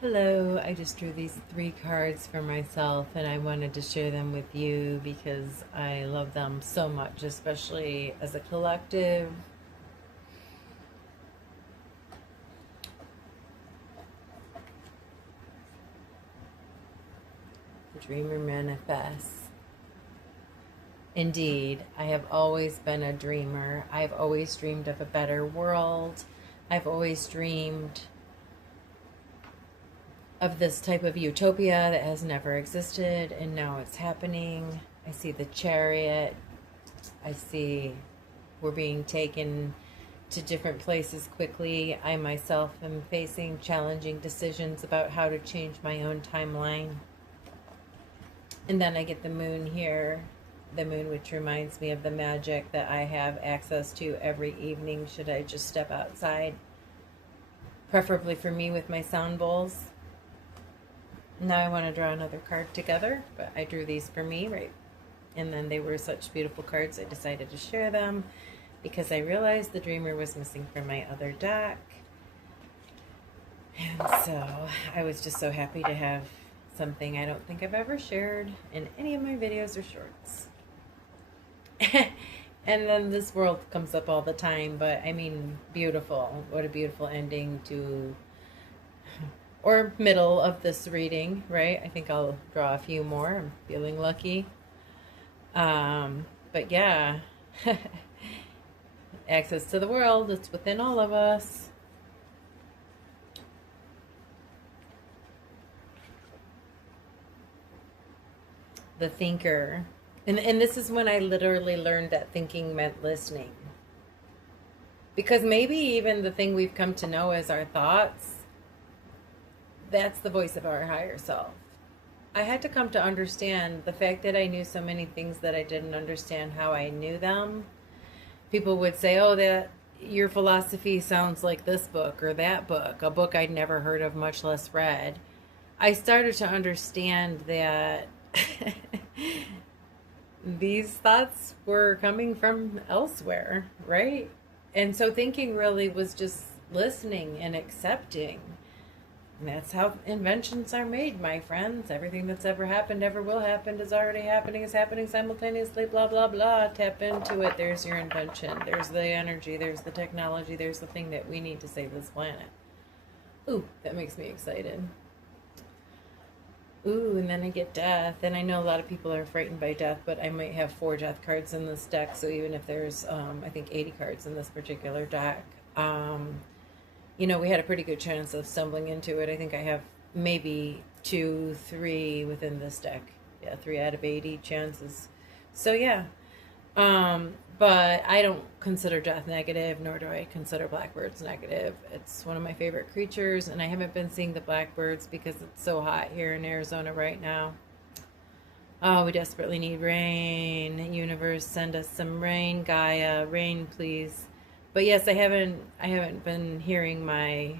Hello, I just drew these three cards for myself and I wanted to share them with you because I love them so much, especially as a collective. The dreamer manifests. Indeed, I have always been a dreamer. I've always dreamed of a better world. I've always dreamed of this type of utopia that has never existed, and now it's happening. I see the chariot. I see we're being taken to different places quickly. I myself am facing challenging decisions about how to change my own timeline. And then I get the moon here, the moon which reminds me of the magic that I have access to every evening should I just step outside. Preferably for me with my sound bowls. Now I want to draw another card together, but I drew these for me, right? And then they were such beautiful cards, I decided to share them because I realized the dreamer was missing from my other deck. And so I was just so happy to have something I don't think I've ever shared in any of my videos or shorts. And then this world comes up all the time, but I mean, beautiful. What a beautiful ending to, or middle of this reading, right? I think I'll draw a few more. I'm feeling lucky. But yeah, access to the world, it's within all of us. The thinker. And this is when I literally learned that thinking meant listening. Because maybe even the thing we've come to know as our thoughts, that's the voice of our higher self. I had to come to understand the fact that I knew so many things that I didn't understand how I knew them. People would say, oh, that your philosophy sounds like this book or that book, a book I'd never heard of, much less read. I started to understand that these thoughts were coming from elsewhere, right? And so thinking really was just listening and accepting. And that's how inventions are made, my friends. Everything that's ever happened, ever will happen, is already happening, is happening simultaneously, blah, blah, blah. Tap into it. There's your invention. There's the energy. There's the technology. There's the thing that we need to save this planet. Ooh, that makes me excited. Ooh, and then I get death. And I know a lot of people are frightened by death, but I might have 4 death cards in this deck. So even if there's, I think, 80 cards in this particular deck, we had a pretty good chance of stumbling into it. I think I have maybe 2, 3 within this deck. Yeah, 3 out of 80 chances. So yeah. But I don't consider death negative, nor do I consider blackbirds negative. It's one of my favorite creatures, and I haven't been seeing the blackbirds because it's so hot here in Arizona right now. Oh, we desperately need rain. Universe, send us some rain. Gaia, rain, please. But yes, I haven't been hearing my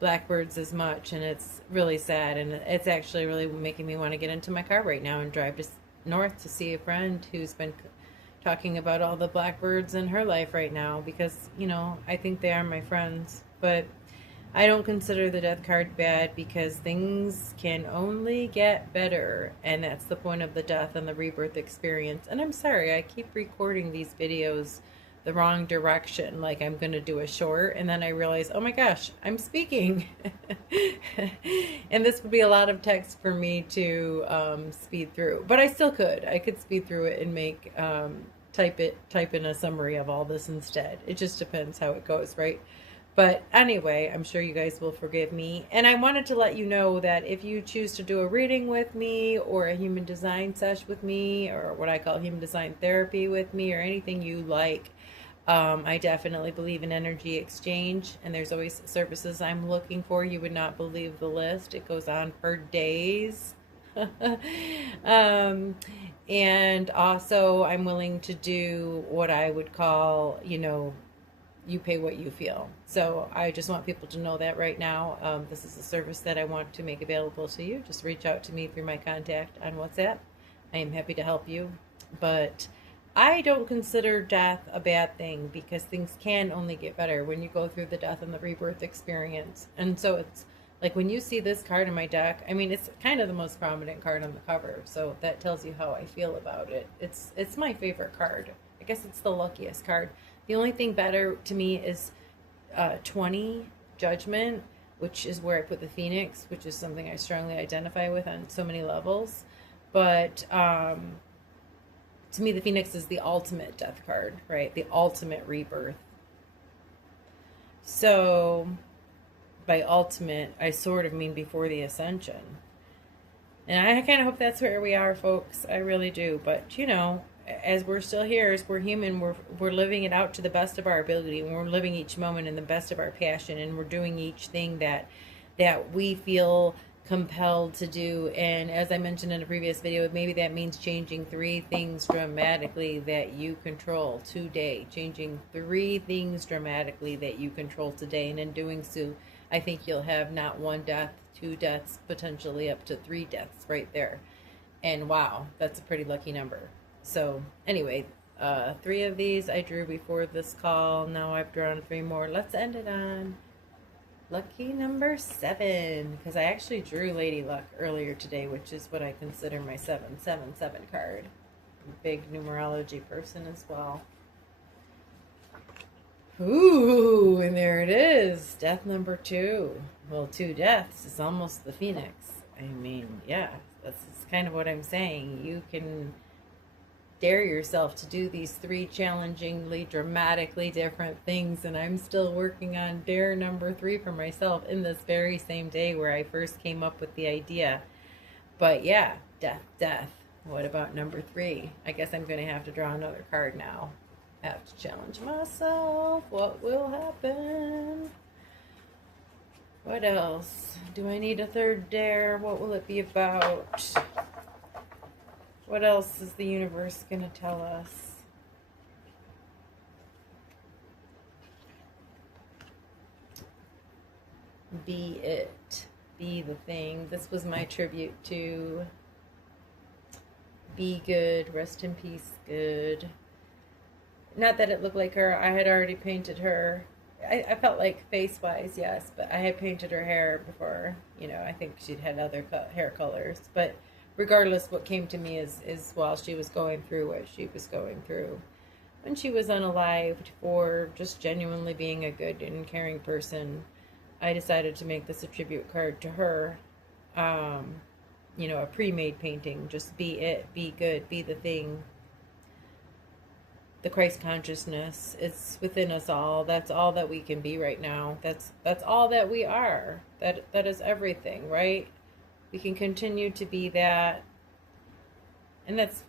blackbirds as much, and it's really sad, and it's actually really making me want to get into my car right now and drive to north to see a friend who's been talking about all the blackbirds in her life right now because, I think they are my friends. But I don't consider the death card bad because things can only get better. And that's the point of the death and the rebirth experience. And I'm sorry, I keep recording these videos the wrong direction. Like I'm going to do a short and then I realize, oh my gosh, I'm speaking. And this would be a lot of text for me to speed through. But I still could. I could speed through it and make type in a summary of all this instead. It just depends how it goes, right? But anyway, I'm sure you guys will forgive me. And I wanted to let you know that if you choose to do a reading with me or a human design sesh with me or what I call human design therapy with me or anything you like, I definitely believe in energy exchange, and there's always services I'm looking for. You would not believe the list. It goes on for days. um, and also, I'm willing to do what I would call, you pay what you feel. So I just want people to know that right now. This is a service that I want to make available to you. Just reach out to me through my contact on WhatsApp. I am happy to help you. But I don't consider death a bad thing because things can only get better when you go through the death and the rebirth experience. And so it's Like when you see this card in my deck, I mean, it's kind of the most prominent card on the cover, so that tells you how I feel about it. It's my favorite card. I guess it's the luckiest card. The only thing better to me is 20 Judgment, which is where I put the Phoenix, which is something I strongly identify with on so many levels. But to me, the Phoenix is the ultimate death card, right? The ultimate rebirth. So by ultimate, I sort of mean before the ascension. And I kind of hope that's where we are, folks. I really do. But, you know, as we're still here, as we're human, we're living it out to the best of our ability. And we're living each moment in the best of our passion. And we're doing each thing that we feel compelled to do. And as I mentioned in a previous video, maybe that means changing 3 things dramatically that you control today. Changing 3 things dramatically that you control today. And in doing so, I think you'll have not 1 death, 2 deaths, potentially up to 3 deaths right there. And wow, that's a pretty lucky number. So anyway, 3 of these I drew before this call. Now I've drawn 3 more. Let's end it on lucky number 7, because I actually drew Lady Luck earlier today, which is what I consider my 777 card. I'm a big numerology person as well. Ooh, and there it is. Death number 2. Well, 2 deaths is almost the Phoenix. I mean, yeah, that's kind of what I'm saying. You can dare yourself to do these 3 challengingly, dramatically different things, and I'm still working on dare number 3 for myself in this very same day where I first came up with the idea. But yeah, death, death. What about number 3? I guess I'm going to have to draw another card now. I have to challenge myself. What will happen? What else? Do I need a 3rd dare? What will it be about? What else is the universe going to tell us? Be it. Be the thing. This was my tribute to Be Good. Rest in peace, Good. Not that it looked like her. I had already painted her. I felt like face-wise, yes, but I had painted her hair before. You know, I think she'd had other hair colors. But regardless, what came to me is while she was going through what she was going through, when she was unalived for just genuinely being a good and caring person, I decided to make this a tribute card to her. You know, a pre-made painting. Just be it, be good, be the thing. The Christ consciousness, it's within us all. That's all that we can be right now. That's all that we are. That is everything, right? We can continue to be that. And that's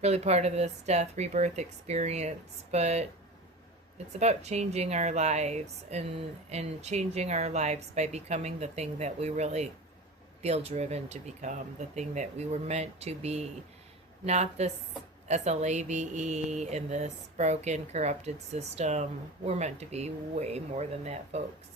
really part of this death rebirth experience, but it's about changing our lives and changing our lives by becoming the thing that we really feel driven to become, the thing that we were meant to be, not this SLAVE in this broken, corrupted system. We're meant to be way more than that, folks.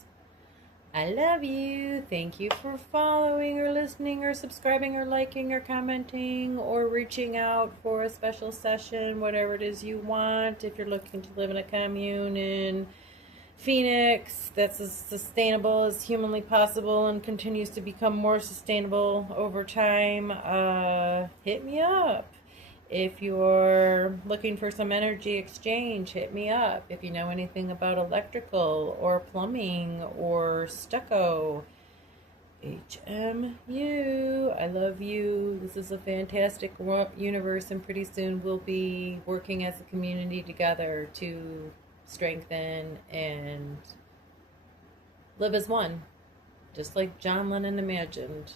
I love you. Thank you for following or listening or subscribing or liking or commenting or reaching out for a special session, whatever it is you want. If you're looking to live in a commune in Phoenix that's as sustainable as humanly possible and continues to become more sustainable over time, hit me up. If you're looking for some energy exchange, hit me up. If you know anything about electrical or plumbing or stucco, HMU. I love you. This is a fantastic universe, and pretty soon we'll be working as a community together to strengthen and live as one, just like John Lennon imagined.